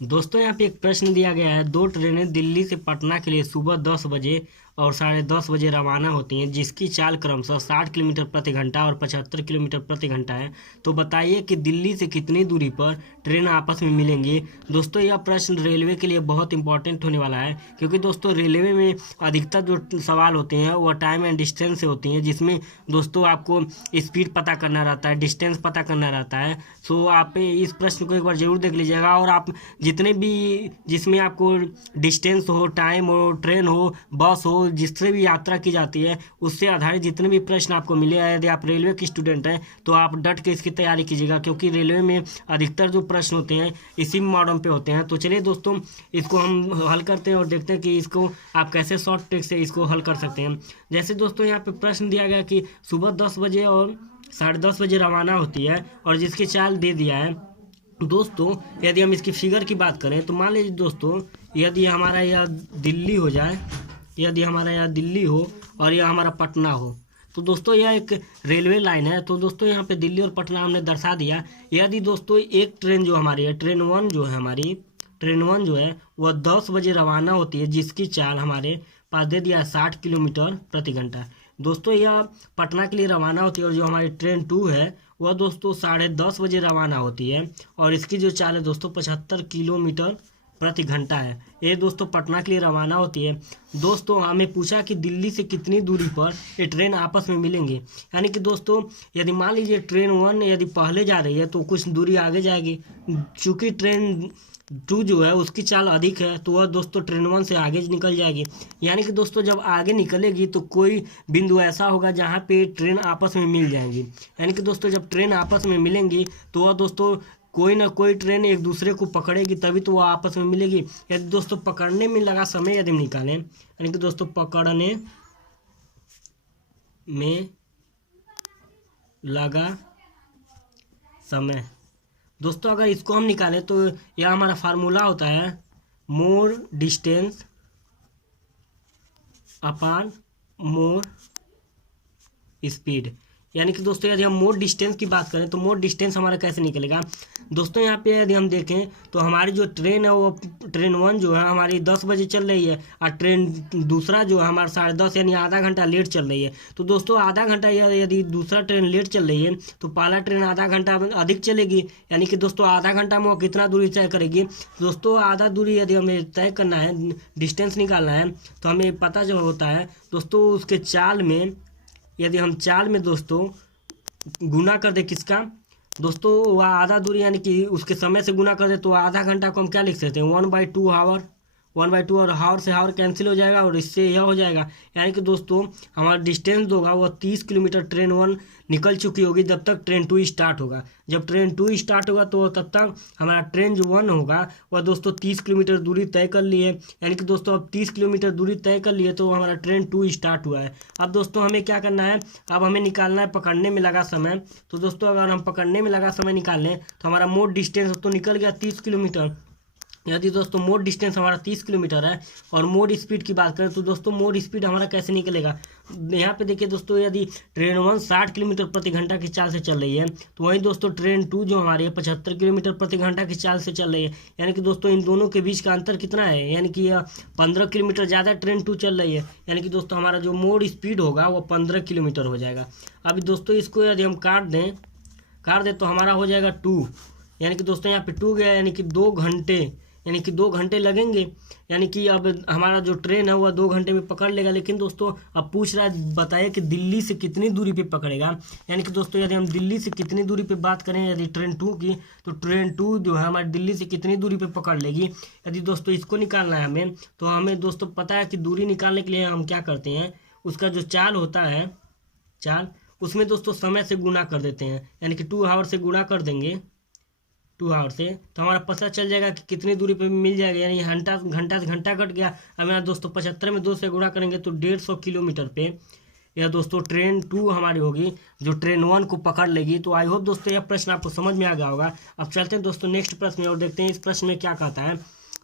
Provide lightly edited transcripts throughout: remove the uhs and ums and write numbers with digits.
दोस्तों यहाँ पे एक प्रश्न दिया गया है। दो ट्रेनें दिल्ली से पटना के लिए सुबह 10 बजे और 10:30 बजे रवाना होती हैं, जिसकी चाल क्रमशः 60 किलोमीटर प्रति घंटा और 75 किलोमीटर प्रति घंटा है। तो बताइए कि दिल्ली से कितनी दूरी पर ट्रेन आपस में मिलेंगी। दोस्तों यह प्रश्न रेलवे के लिए बहुत इंपॉर्टेंट होने वाला है, क्योंकि दोस्तों रेलवे में अधिकतर जो सवाल होते हैं वह टाइम एंड डिस्टेंस से होती हैं, जिसमें दोस्तों आपको स्पीड पता करना रहता है, डिस्टेंस पता करना रहता है। सो आप इस प्रश्न को एक बार जरूर देख लीजिएगा, और आप जितने भी जिसमें आपको डिस्टेंस हो, टाइम हो, ट्रेन हो, बस हो, जिससे भी यात्रा की जाती है उससे आधारित जितने भी प्रश्न आपको मिले, यदि आप रेलवे के स्टूडेंट हैं तो आप डट के इसकी तैयारी कीजिएगा, क्योंकि रेलवे में अधिकतर जो प्रश्न होते हैं इसी मॉडल पे होते हैं। तो चलिए दोस्तों, इसको हम हल करते हैं और देखते हैं कि इसको आप कैसे शॉर्ट ट्रिक से इसको हल कर सकते हैं। जैसे दोस्तों यहाँ पे प्रश्न दिया गया कि सुबह 10 बजे और 10:30 बजे रवाना होती है, और जिसकी चाल दे दिया है। दोस्तों यदि हम इसकी फिगर की बात करें तो मान लीजिए दोस्तों, यदि हमारा यह दिल्ली हो जाए, यदि हमारा यह दिल्ली हो और यह हमारा पटना हो, तो दोस्तों यह एक रेलवे लाइन है। तो दोस्तों यहाँ पे दिल्ली और पटना हमने दर्शा दिया। यदि दोस्तों एक ट्रेन जो हमारी है, ट्रेन वन जो है हमारी, ट्रेन वन जो है वह 10 बजे रवाना होती है, जिसकी चाल हमारे पास दे दिया 60 किलोमीटर प्रति घंटा। दोस्तों यह पटना के लिए रवाना होती है, और जो हमारी ट्रेन टू है वह दोस्तों 10:30 बजे रवाना होती है, और इसकी जो चाल है दोस्तों 75 किलोमीटर प्रति घंटा है। ये दोस्तों पटना के लिए रवाना होती है। दोस्तों हमें पूछा कि दिल्ली से कितनी दूरी पर ये ट्रेन आपस में मिलेंगे। यानी कि दोस्तों यदि मान लीजिए ट्रेन वन यदि पहले जा रही है तो कुछ दूरी आगे जाएगी, चूँकि ट्रेन टू जो है उसकी चाल अधिक है तो वह दोस्तों ट्रेन वन से आगे निकल जाएगी। यानी कि दोस्तों जब आगे निकलेगी तो कोई बिंदु ऐसा होगा जहाँ पे ट्रेन आपस में मिल जाएंगी। यानी कि दोस्तों जब ट्रेन आपस में मिलेंगी तो वह दोस्तों कोई ना कोई ट्रेन एक दूसरे को पकड़ेगी, तभी तो वो आपस में मिलेगी। यदि दोस्तों पकड़ने में लगा समय यदि हम निकालें, यानी कि दोस्तों पकड़ने में लगा समय, दोस्तों अगर इसको हम निकालें तो यह हमारा फार्मूला होता है मोर डिस्टेंस अपान मोर स्पीड। यानी कि दोस्तों यदि हम मोर डिस्टेंस की बात करें तो मोर डिस्टेंस हमारा कैसे निकलेगा। दोस्तों यहाँ पे यदि हम देखें तो हमारी जो ट्रेन है वो ट्रेन वन जो है हमारी 10 बजे चल रही है, और ट्रेन दूसरा जो है हमारा 10:30 यानी आधा घंटा लेट चल रही है। तो दोस्तों आधा घंटा यदि दूसरा ट्रेन लेट चल रही है तो पहला ट्रेन आधा घंटा अधिक चलेगी। यानी कि दोस्तों आधा घंटा में वो कितना दूरी तय करेगी। दोस्तों आधा दूरी यदि हमें तय करना है, डिस्टेंस निकालना है, तो हमें पता जो होता है दोस्तों उसके चाल में, यदि हम चाल में दोस्तों गुना कर दे किसका, दोस्तों वह आधा दूरी यानी कि उसके समय से गुना कर दे तो आधा घंटा को हम क्या लिख सकते हैं 1/2 आवर। 1/2 और हावर से हावर कैंसिल हो जाएगा, और इससे यह हो जाएगा। यानी कि दोस्तों हमारा डिस्टेंस होगा वह 30 किलोमीटर ट्रेन वन निकल चुकी होगी जब तक ट्रेन टू स्टार्ट होगा। जब ट्रेन टू स्टार्ट होगा तो तब तक हमारा ट्रेन जो वन होगा वह दोस्तों 30 किलोमीटर दूरी तय कर ली है। यानी कि दोस्तों अब 30 किलोमीटर दूरी तय कर लिए तो हमारा ट्रेन टू स्टार्ट हुआ है। अब दोस्तों हमें क्या करना है, अब हमें निकालना है पकड़ने में लगा समय। तो दोस्तों अगर हम पकड़ने में लगा समय निकाल लें तो हमारा मोड डिस्टेंस तो निकल गया 30 किलोमीटर। यदि दोस्तों मोड डिस्टेंस हमारा 30 किलोमीटर है और मोड स्पीड की बात करें तो दोस्तों मोड स्पीड हमारा कैसे निकलेगा। यहाँ पे देखिए दोस्तों, यदि ट्रेन वन 60 किलोमीटर प्रति घंटा की चाल से चल रही है तो वहीं दोस्तों ट्रेन टू जो हमारी है 75 किलोमीटर प्रति घंटा की चाल से चल रही है। यानी कि दोस्तों इन दोनों के बीच का अंतर कितना है, यानी कि यह 15 किलोमीटर ज़्यादा ट्रेन टू चल रही है। यानी कि दोस्तों हमारा जो मोड स्पीड होगा वो 15 किलोमीटर हो जाएगा। अभी दोस्तों इसको यदि हम काट दें तो हमारा हो जाएगा 2। यानी कि दोस्तों यहाँ पे 2 गया, यानी कि 2 घंटे, यानी कि 2 घंटे लगेंगे। यानी कि अब हमारा जो ट्रेन है वह 2 घंटे में पकड़ लेगा। लेकिन दोस्तों अब पूछ रहा है, बताइए कि दिल्ली से कितनी दूरी पे पकड़ेगा। यानी कि दोस्तों यदि हम दिल्ली से कितनी दूरी पे बात करें यदि ट्रेन टू की, तो ट्रेन टू जो है हमारी दिल्ली से कितनी दूरी पे पकड़ लेगी। यदि दोस्तों इसको निकालना है हमें, तो हमें दोस्तों पता है कि दूरी निकालने के लिए हम क्या करते हैं, उसका जो चाल होता है, चाल उसमें दोस्तों समय से गुना कर देते हैं। यानी कि 2 आवर से गुना कर देंगे, 2 आवर से, तो हमारा पता चल जाएगा कि कितनी दूरी पे मिल जाएगा। यानी घंटा से घंटा कट गया। अब यहाँ दोस्तों 75 में 2 से गुणा करेंगे तो 150 किलोमीटर पे यह दोस्तों ट्रेन टू हमारी होगी जो ट्रेन वन को पकड़ लेगी। तो आई होप दोस्तों यह प्रश्न आपको समझ में आ गया होगा। अब चलते हैं दोस्तों नेक्स्ट प्रश्न में और देखते हैं इस प्रश्न में क्या कहता है।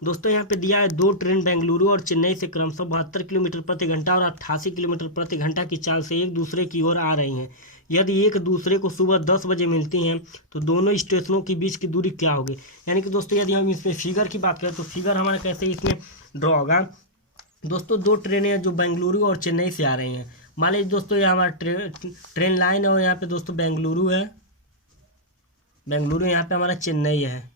दोस्तों यहाँ पे दिया है 2 ट्रेन बेंगलुरु और चेन्नई से क्रमशः 72 किलोमीटर प्रति घंटा और 88 किलोमीटर प्रति घंटा की चाल से एक दूसरे की ओर आ रही हैं। यदि एक दूसरे को सुबह 10 बजे मिलती हैं तो दोनों स्टेशनों के बीच की दूरी क्या होगी। यानी कि दोस्तों यदि हम इसमें फिगर की बात करें तो फिगर हमारा कैसे इसमें ड्रॉ होगा। दोस्तों दो ट्रेनें जो बेंगलुरु और चेन्नई से आ रही हैं, मान लीजिए दोस्तों ये हमारा ट्रेन लाइन है और यहाँ पे दोस्तों बेंगलुरु है, बेंगलुरु, यहाँ पे हमारा चेन्नई है,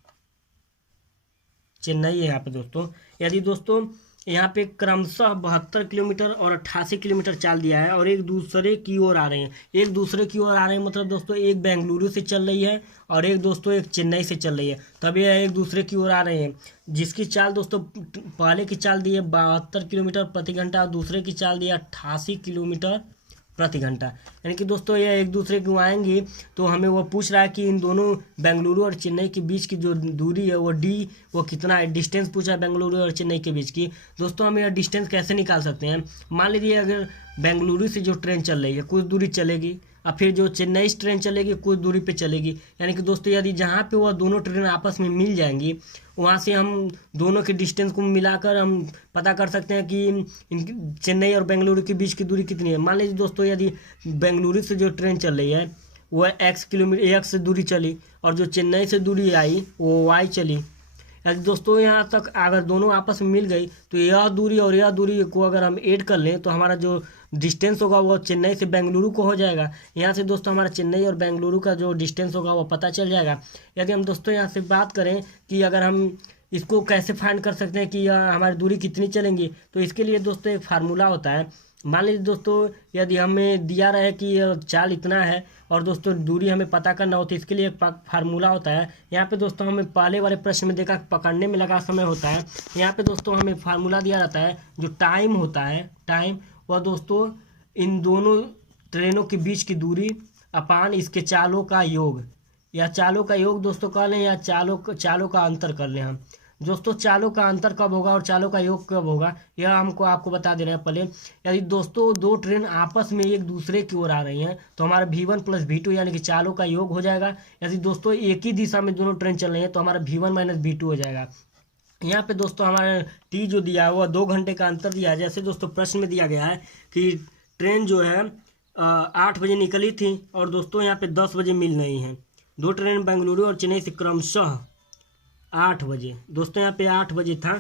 चेन्नई है यहाँ पे दोस्तों। यदि दोस्तों यहाँ पे क्रमशः 72 किलोमीटर और 88 किलोमीटर चाल दिया है और एक दूसरे की ओर आ रहे हैं, एक दूसरे की ओर आ रहे हैं मतलब दोस्तों एक बेंगलुरु से चल रही है और एक दोस्तों एक चेन्नई से चल रही है, तब ये एक दूसरे की ओर आ रहे हैं, जिसकी चाल दोस्तों पहले की चाल दी है 72 किलोमीटर प्रति घंटा और दूसरे की चाल दी है 88 किलोमीटर प्रति घंटा। यानी कि दोस्तों ये एक दूसरे को आएंगे तो हमें वो पूछ रहा है कि इन दोनों बेंगलुरु और चेन्नई के बीच की जो दूरी है वो डी वो कितना है, डिस्टेंस पूछा है बेंगलुरु और चेन्नई के बीच की। दोस्तों हम यह डिस्टेंस कैसे निकाल सकते हैं, मान लीजिए अगर बेंगलुरु से जो ट्रेन चल रही है कुछ दूरी चलेगी और फिर जो चेन्नई से ट्रेन चलेगी कुछ दूरी पे चलेगी, यानी कि दोस्तों यदि जहाँ पे वह दोनों ट्रेन आपस में मिल जाएंगी वहाँ से हम दोनों के डिस्टेंस को मिलाकर हम पता कर सकते हैं कि चेन्नई और बेंगलुरु के बीच की दूरी कितनी है। मान लीजिए दोस्तों यदि बेंगलुरु से जो ट्रेन चल रही है वह x दूरी चली और जो चेन्नई से दूरी आई वो y चली, यदि दोस्तों यहाँ तक अगर दोनों आपस में मिल गई तो यह दूरी और यह दूरी को अगर हम ऐड कर लें तो हमारा जो डिस्टेंस होगा वो चेन्नई से बेंगलुरु को हो जाएगा। यहाँ से दोस्तों हमारा चेन्नई और बेंगलुरु का जो डिस्टेंस होगा वो पता चल जाएगा। यदि हम दोस्तों यहाँ से बात करें कि अगर हम इसको कैसे फाइंड कर सकते हैं कि हमारी दूरी कितनी चलेंगी, तो इसके लिए दोस्तों एक फार्मूला होता है। मान लीजिए दोस्तों यदि हमें दिया रहे कि चाल इतना है और दोस्तों दूरी हमें पता करना हो तो इसके लिए एक फार्मूला होता है। यहाँ पे दोस्तों हमें पहले वाले प्रश्न में देखा पकड़ने में लगा समय होता है, यहाँ पे दोस्तों हमें फार्मूला दिया जाता है जो टाइम होता है, टाइम वह दोस्तों इन दोनों ट्रेनों के बीच की दूरी अपान इसके चालों का योग, या चालों का योग दोस्तों कह लें या चालों का अंतर कर लें हम। दोस्तों चालों का अंतर कब होगा और चालों का योग कब होगा यह हमको आपको बता दे रहे हैं पहले। यदि दोस्तों दो ट्रेन आपस में एक दूसरे की ओर आ रही हैं तो हमारा V1 + V2 यानी कि चालों का योग हो जाएगा। यदि दोस्तों एक ही दिशा में दोनों ट्रेन चल रही हैं तो हमारा V1 - V2 हो जाएगा। यहाँ पे दोस्तों हमारा टी जो दिया है वह 2 घंटे का अंतर दिया है। जैसे दोस्तों प्रश्न में दिया गया है कि ट्रेन जो है 8 बजे निकली थी और दोस्तों यहाँ पे 10 बजे मिल रही हैं, दो ट्रेन बेंगलुरु और चेन्नई से क्रमशः 8 बजे, दोस्तों यहाँ पे 8 बजे था,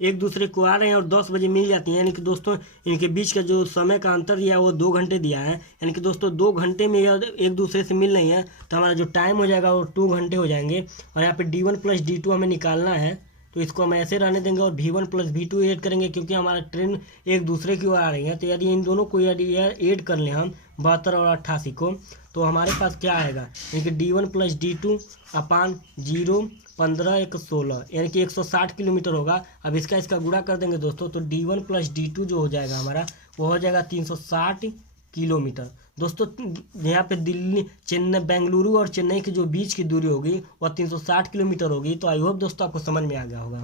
एक दूसरे को आ रहे हैं और 10 बजे मिल जाती हैं, यानी कि दोस्तों इनके बीच का जो समय का अंतर दिया है वो 2 घंटे दिया है। यानी कि दोस्तों 2 घंटे में एक दूसरे से मिल रही है तो हमारा जो टाइम हो जाएगा वो 2 घंटे हो जाएंगे। और यहाँ पे D1 + D2 हमें निकालना है तो इसको हम ऐसे रहने देंगे और V1 + V2 ऐड करेंगे क्योंकि हमारा ट्रेन एक दूसरे की ओर आ रही है। तो यदि इन दोनों को यदि ऐड कर लें हम 72 और 88 को तो हमारे पास क्या आएगा, यानी कि D1 + D2 अपान 0 15 1 16 यानी कि 160 किलोमीटर होगा। अब इसका गुणा कर देंगे दोस्तों तो D1 + D2 जो हो जाएगा हमारा वो हो जाएगा 360 किलोमीटर। दोस्तों यहाँ पे दिल्ली चेन्नई बेंगलुरु और चेन्नई के जो बीच की दूरी होगी वह 360 किलोमीटर होगी। तो आई होप दोस्तों आपको समझ में आ गया होगा।